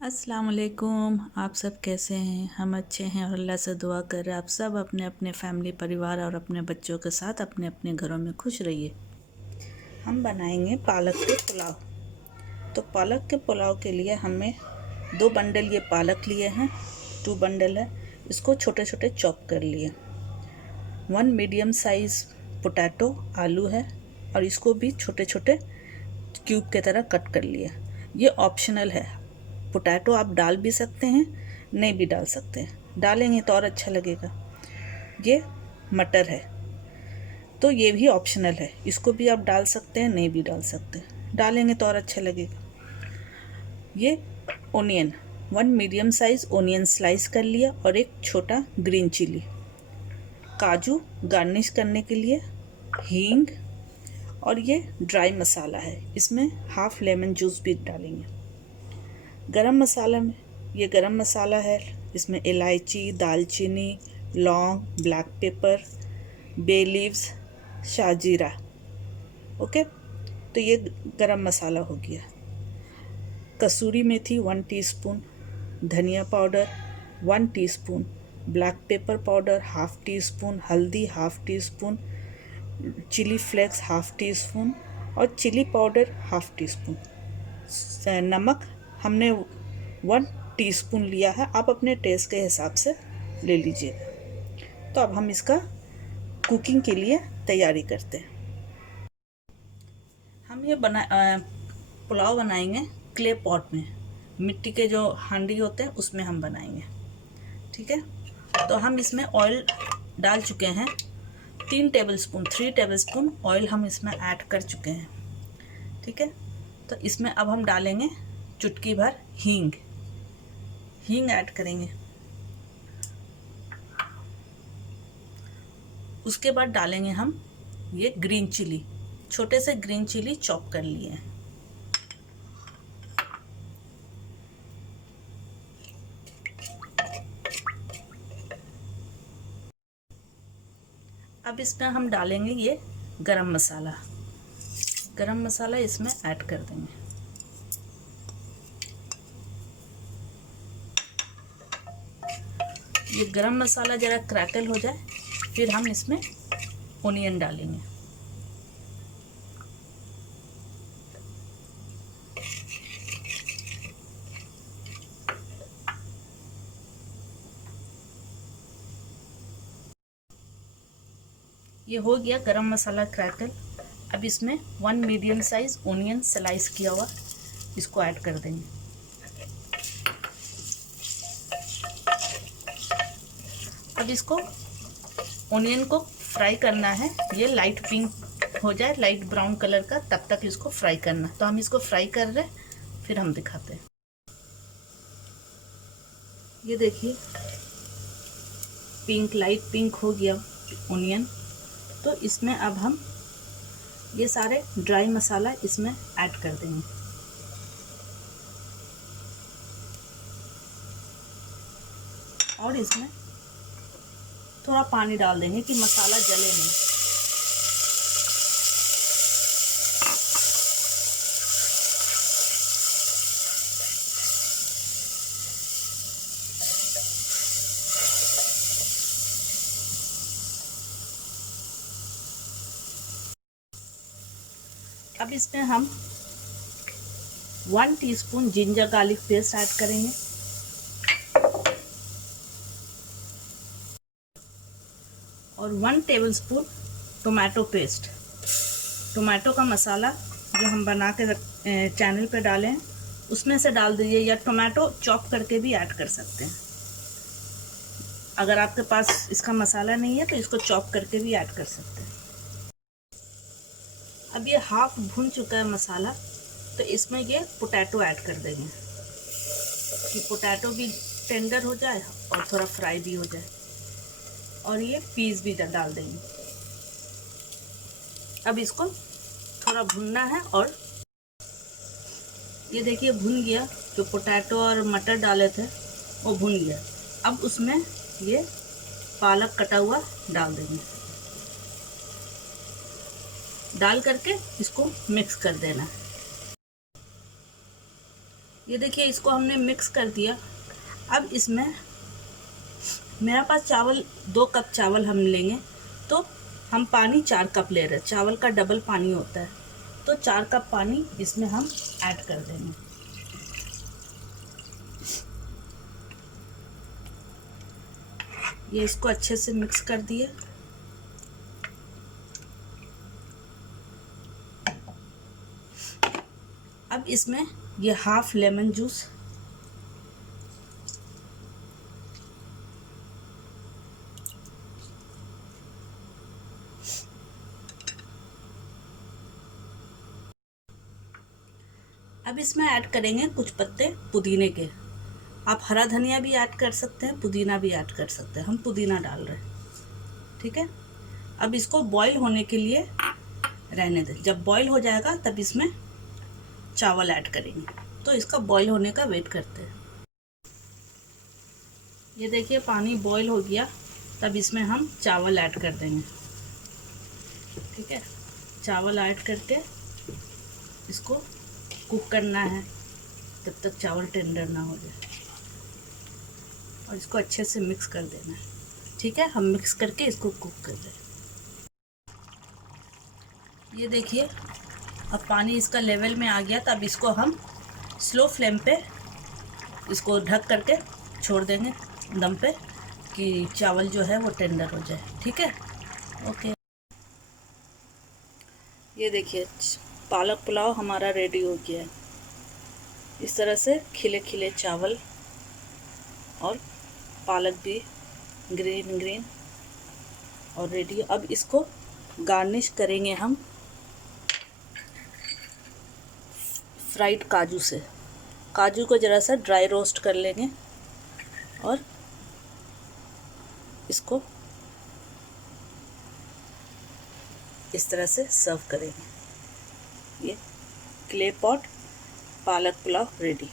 अस्सलाम वालेकुम। आप सब कैसे हैं? हम अच्छे हैं और अल्लाह से दुआ कर रहे हैं आप सब अपने अपने फैमिली परिवार और अपने बच्चों के साथ अपने अपने घरों में खुश रहिए। हम बनाएंगे पालक के पुलाव। तो पालक के पुलाव के लिए हमें 2 बंडल ये पालक लिए हैं, 2 बंडल है। इसको छोटे छोटे चॉप कर लिए। 1 मीडियम साइज़ पोटैटो आलू है और इसको भी छोटे छोटे क्यूब के तरह कट कर लिया। ये ऑप्शनल है, पोटैटो आप डाल भी सकते हैं, नहीं भी डाल सकते हैं, डालेंगे तो और अच्छा लगेगा। ये मटर है तो ये भी ऑप्शनल है, इसको भी आप डाल सकते हैं, नहीं भी डाल सकते, डालेंगे तो और अच्छा लगेगा। ये onion, 1 medium size onion slice कर लिया और एक छोटा ग्रीन चिली, काजू गार्निश करने के लिए, हींग और ये ड्राई मसाला है, इसमें हाफ लेमन जूस भी डालेंगे। गरम मसाला में ये गरम मसाला है, इसमें इलायची, दालचीनी, लौंग, ब्लैक पेपर, बे लीव्स, शाजीरा। ओके, तो ये गरम मसाला हो गया। कसूरी मेथी 1 टीस्पून, धनिया powder 1 teaspoon, black pepper powder half teaspoon, हल्दी half teaspoon, chilli flakes half teaspoon और chilli powder half teaspoon. नमक हमने 1 टीस्पून लिया है, आप अपने टेस्ट के हिसाब से ले लीजिएगा। तो अब हम इसका कुकिंग के लिए तैयारी करते हैं। हम ये पुलाव बनाएंगे क्ले पॉट में, मिट्टी के जो हांडी होते हैं उसमें हम बनाएंगे। ठीक है, तो हम इसमें ऑयल डाल चुके हैं, 3 टेबलस्पून ऑयल हम इसमें ऐड कर चुके हैं। ठीक है, तो इसमें अब हम डालेंगे चुटकी भर हींग ऐड करेंगे। उसके बाद डालेंगे हम ये ग्रीन चिली, छोटे से ग्रीन चिली चॉप कर लिए हैं। अब इसमें हम डालेंगे ये गरम मसाला इसमें ऐड कर देंगे। ये गरम मसाला ज़रा क्रैकल हो जाए, फिर हम इसमें ओनियन डालेंगे। ये हो गया गरम मसाला क्रैकल। अब इसमें 1 मीडियम साइज़ ओनियन स्लाइस किया हुआ इसको ऐड कर देंगे। अब इसको ओनियन को फ्राई करना है, ये लाइट पिंक हो जाए, लाइट ब्राउन कलर का, तब तक इसको फ्राई करना। तो हम इसको फ्राई कर रहे हैं, फिर हम दिखाते हैं। ये देखिए लाइट पिंक हो गया ओनियन। तो इसमें अब हम ये सारे ड्राई मसाला इसमें ऐड कर देंगे। और इसमें थोड़ा पानी डाल देंगे कि मसाला जले नहीं। अब इसमें हम 1 teaspoon ginger garlic paste add करेंगे और 1 टेबलस्पून टोमेटो पेस्ट। टोमेटो का मसाला जो हम बना के चैनल पे डाले हैं उसमें से डाल दीजिए, या टोमेटो चॉप करके भी ऐड कर सकते हैं। अगर आपके पास इसका मसाला नहीं है तो इसको चॉप करके भी ऐड कर सकते हैं। अब ये हाफ भुन चुका है मसाला, तो इसमें ये पोटैटो ऐड कर देंगे कि पोटैटो भी टेंडर हो जाए और थोड़ा फ्राई भी हो जाए। और ये पीस भी डाल देंगे। अब इसको थोड़ा भुनना है। और ये देखिए भुन गया, जो पोटैटो और मटर डाले थे वो भुन गया। अब उसमें ये पालक कटा हुआ डाल देंगे, डाल करके इसको मिक्स कर देना। ये देखिए इसको हमने मिक्स कर दिया। अब इसमें मेरा पास चावल 2 कप चावल हम लेंगे, तो हम पानी 4 कप ले रहे हैं। चावल का डबल पानी होता है, तो 4 कप पानी इसमें हम ऐड कर देंगे। ये इसको अच्छे से मिक्स कर दिए। अब इसमें ये हाफ लेमन जूस, अब इसमें ऐड करेंगे कुछ पत्ते पुदीने के। आप हरा धनिया भी ऐड कर सकते हैं, पुदीना भी ऐड कर सकते हैं, हम पुदीना डाल रहे हैं। ठीक है, अब इसको बॉईल होने के लिए रहने दें। जब बॉईल हो जाएगा तब इसमें चावल ऐड करेंगे। तो इसका बॉईल होने का वेट करते हैं। ये देखिए पानी बॉईल हो गया, तब इसमें हम चावल ऐड कर देंगे। ठीक है, चावल ऐड करके इसको कुक करना है तब तक चावल टेंडर ना हो जाए, और इसको अच्छे से मिक्स कर देना है। ठीक है, हम मिक्स करके इसको कुक कर दें। ये देखिए अब पानी इसका लेवल में आ गया, तब इसको हम स्लो फ्लेम पे इसको ढक करके छोड़ देंगे दम पे, कि चावल जो है वो टेंडर हो जाए। ठीक है, ओके। ये देखिए पालक पुलाव हमारा रेडी हो गया है। इस तरह से खिले खिले चावल और पालक भी ग्रीन ग्रीन और रेडी। अब इसको गार्निश करेंगे हम फ्राइड काजू से। काजू को ज़रा सा ड्राई रोस्ट कर लेंगे और इसको इस तरह से सर्व करेंगे। ये क्ले पॉट पालक पुलाव रेडी।